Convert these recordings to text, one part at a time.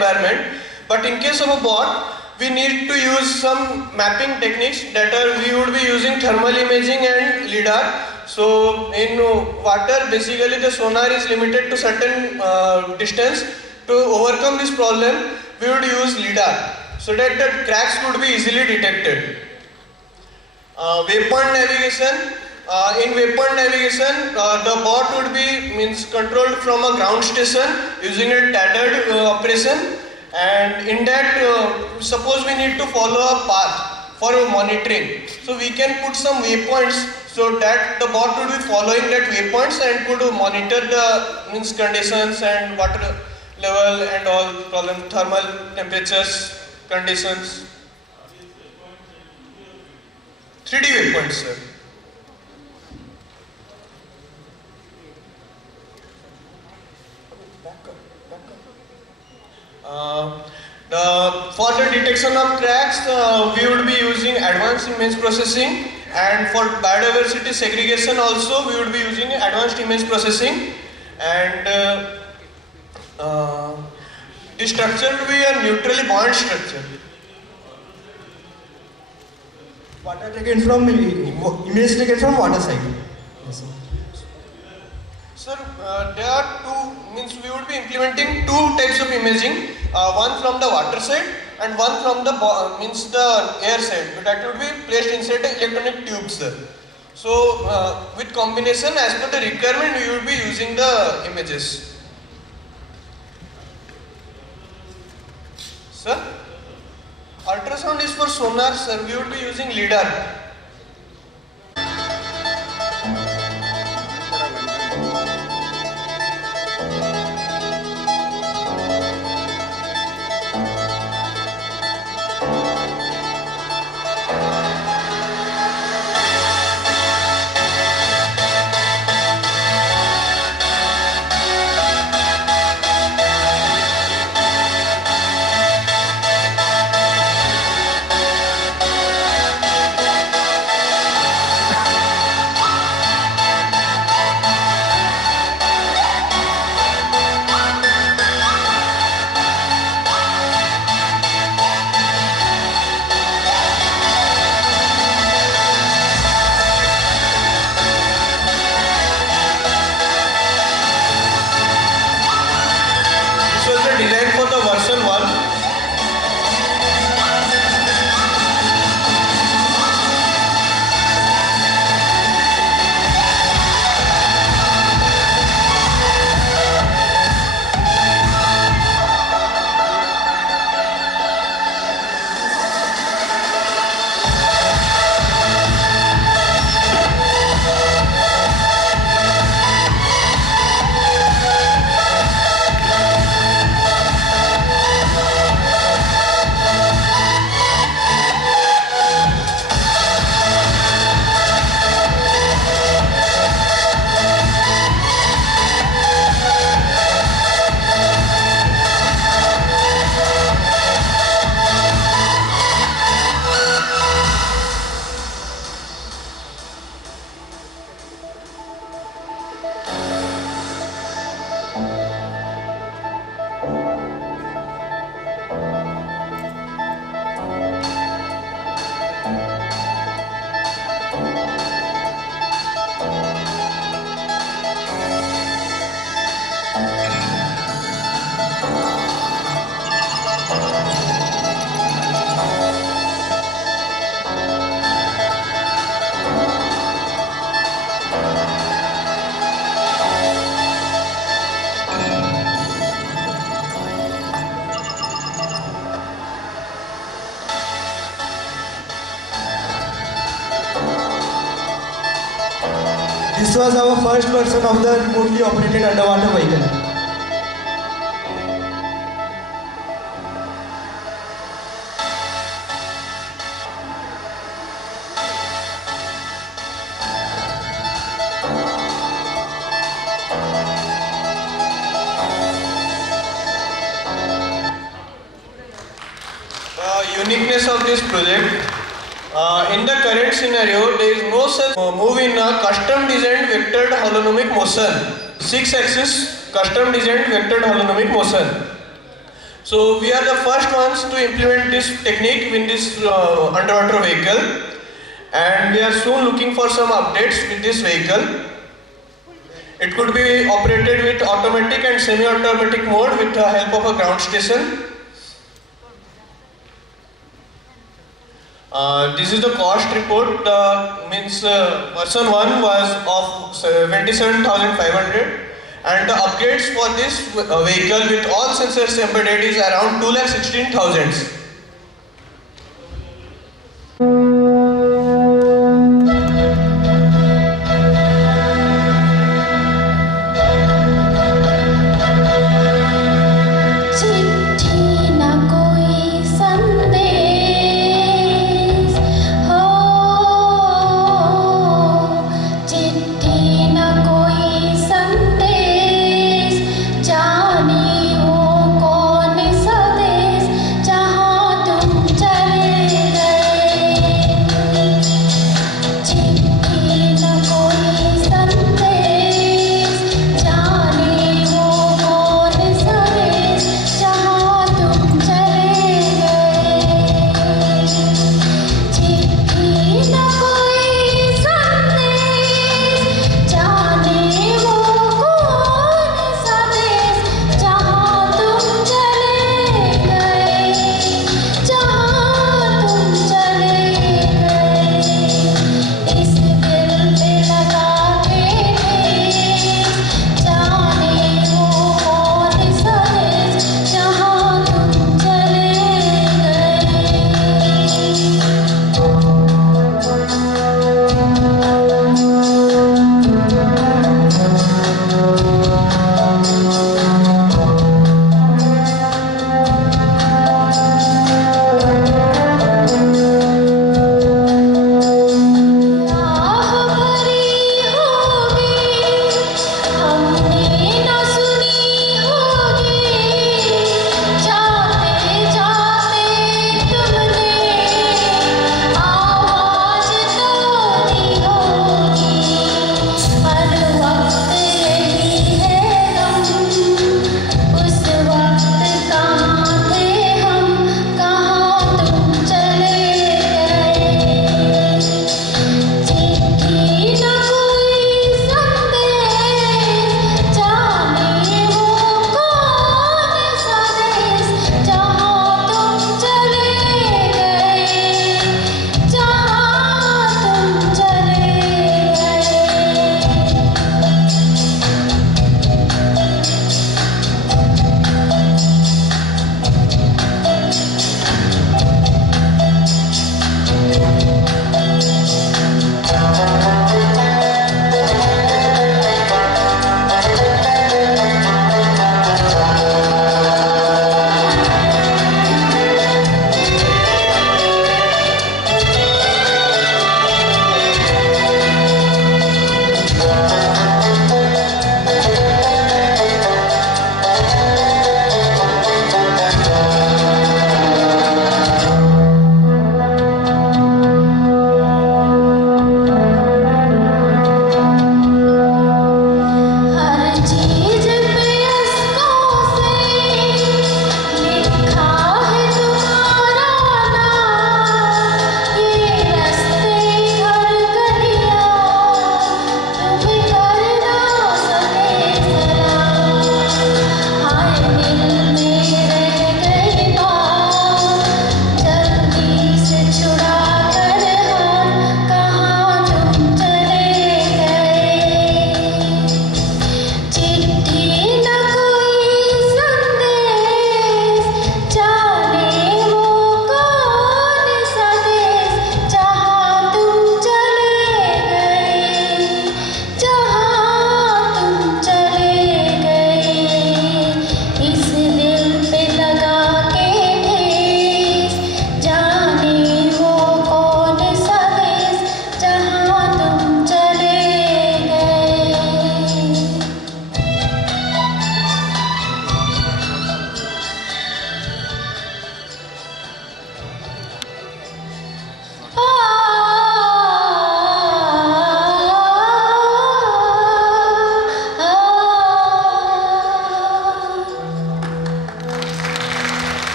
environment. But in case of a bot, we need to use some mapping techniques that we would be using thermal imaging and LiDAR. So in water, basically the sonar is limited to certain distance. To overcome this problem, we would use LiDAR so that the cracks could be easily detected. Waypoint navigation. In waypoint navigation, the bot would be controlled from a ground station using a tethered operation. And in that, suppose we need to follow a path for monitoring. So we can put some waypoints so that the bot would be following that waypoints and could monitor the conditions and water level and all problem, thermal temperatures, conditions. 3D waypoints, sir. For the detection of cracks, we would be using advanced image processing, and for biodiversity segregation also we would be using advanced image processing. And the structure would be a neutrally buoyant structure. Water taken from image taken from water side. Yes, sir, there are two, we would be implementing two types of imaging, one from the water side and one from the the air side, but that would be placed inside the electronic tubes, sir. So with combination as per the requirement we would be using the images. Sir, ultrasound is for sonar, sir. We would be using LiDAR. This was our first version of the remotely operated underwater vehicle. Uniqueness of this project. In the current scenario, there is no such move in a custom designed vectored holonomic motion. 6-axis custom designed vectored holonomic motion. So we are the first ones to implement this technique in this underwater vehicle, and we are soon looking for some updates with this vehicle. It could be operated with automatic and semi-automatic mode with the help of a ground station. This is the cost report. Version 1 was of 27,500, and the upgrades for this vehicle with all sensors embedded is around 2,16,000. चिट्ठी न कोई संदेश हो, चिट्ठी न कोई संदेश, जाने वो कौन सा देश जहाँ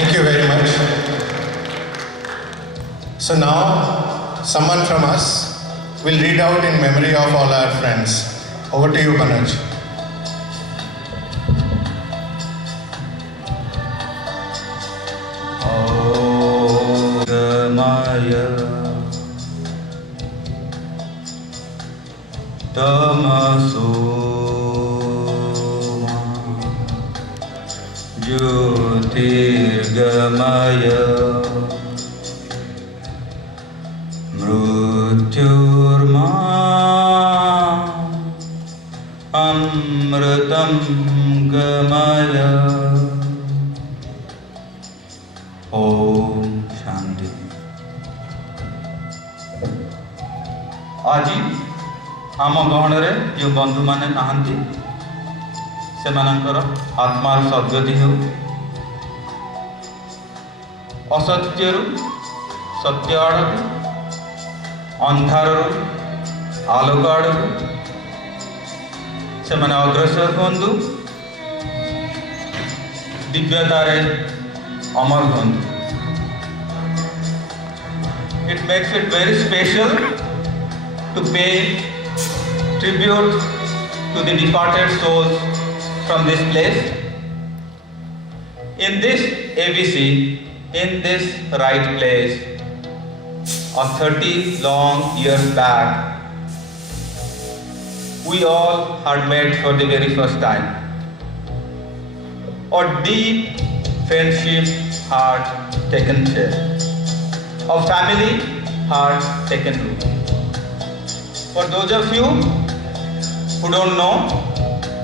Thank you very much. So now, someone from us will read out in memory of all our friends. Over to you, Manoj. Gamaya Tamasoma Jyotirgamaya Mrutyurma Amritam Gamaya Om Shanti. आज आम गहन जो बंधु माने नहांती से आत्मार सद्गति हो असत्य सत्य आड़क अंधार आलोक आड़क से अग्रसर हूँ दिव्यतार अमर हूँ. It makes it very special to pay tribute to the departed souls from this place. In this ABC, in this right place, 30 long years back, we all had met for the very first time. A deep friendship had taken shape. A family had taken root. For those of you who don't know,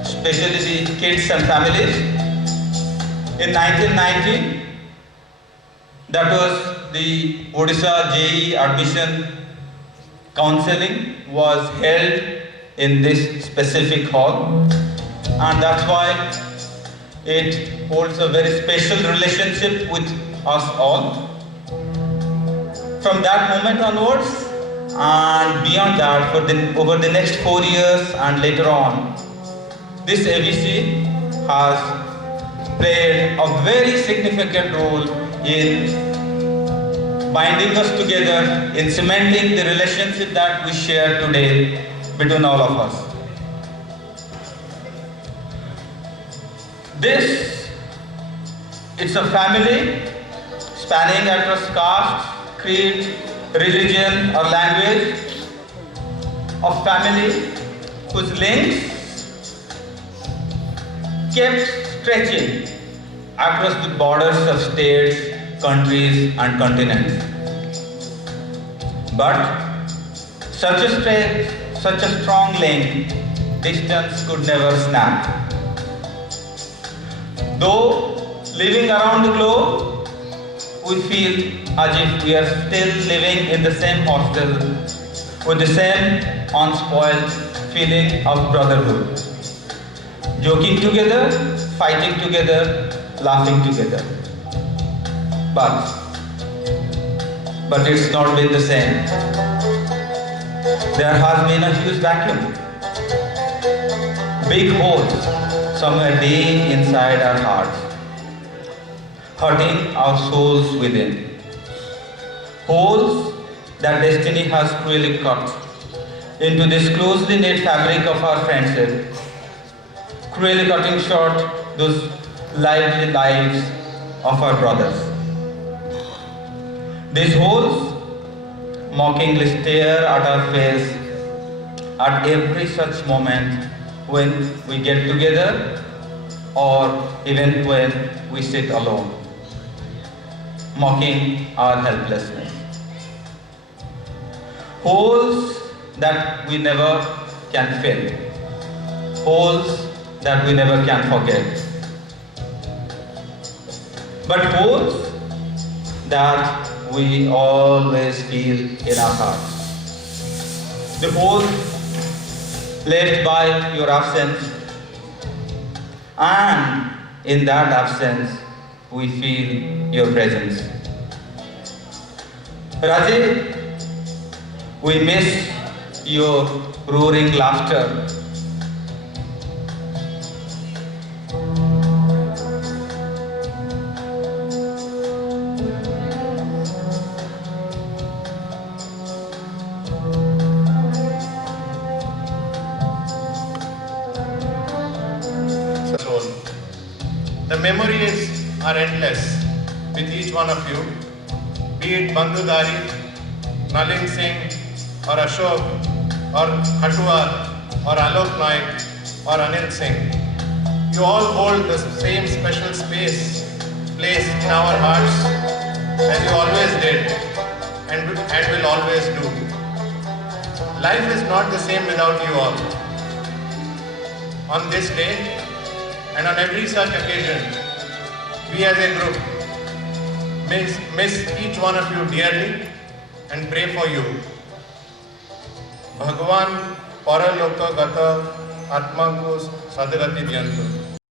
especially the kids and families, in 1990, that was the Odisha JEE admission counseling was held in this specific hall, and that's why it holds a very special relationship with us all. From that moment onwards, and beyond that, over the next 4 years and later on, this ABC has played a very significant role in binding us together, in cementing the relationship that we share today between all of us. It's a family spanning across caste, creed, religion or language, a family whose links kept stretching across the borders of states, countries and continents. But such a strong link, distance could never snap. Though living around the globe, we feel as if we are still living in the same hostel with the same unspoiled feeling of brotherhood. Joking together, fighting together, laughing together. But it's not been the same. There has been a huge vacuum. Big holes somewhere deep inside our hearts, hurting our souls within. Holes that destiny has cruelly cut into this closely knit fabric of our friendship, cruelly cutting short those lively lives of our brothers. These holes mockingly stare at our face at every such moment when we get together or even when we sit alone, mocking our helplessness. Holes that we never can fill, holes that we never can forget, but holes that we always feel in our hearts. The holes left by your absence, and in that absence we feel your presence. Rajiv, we miss your roaring laughter. The memories are endless with each one of you, be it Bandhu Dari, Nalin Singh, or Ashok, or Hatuar, or Alok Naik, or Anil Singh. You all hold the same special place in our hearts as you always did and will always do. Life is not the same without you all. On this day and on every such occasion, we as a group miss each one of you dearly and pray for you. Bhagwan Paraloka Gata Atma ko Sadgati Diyantu.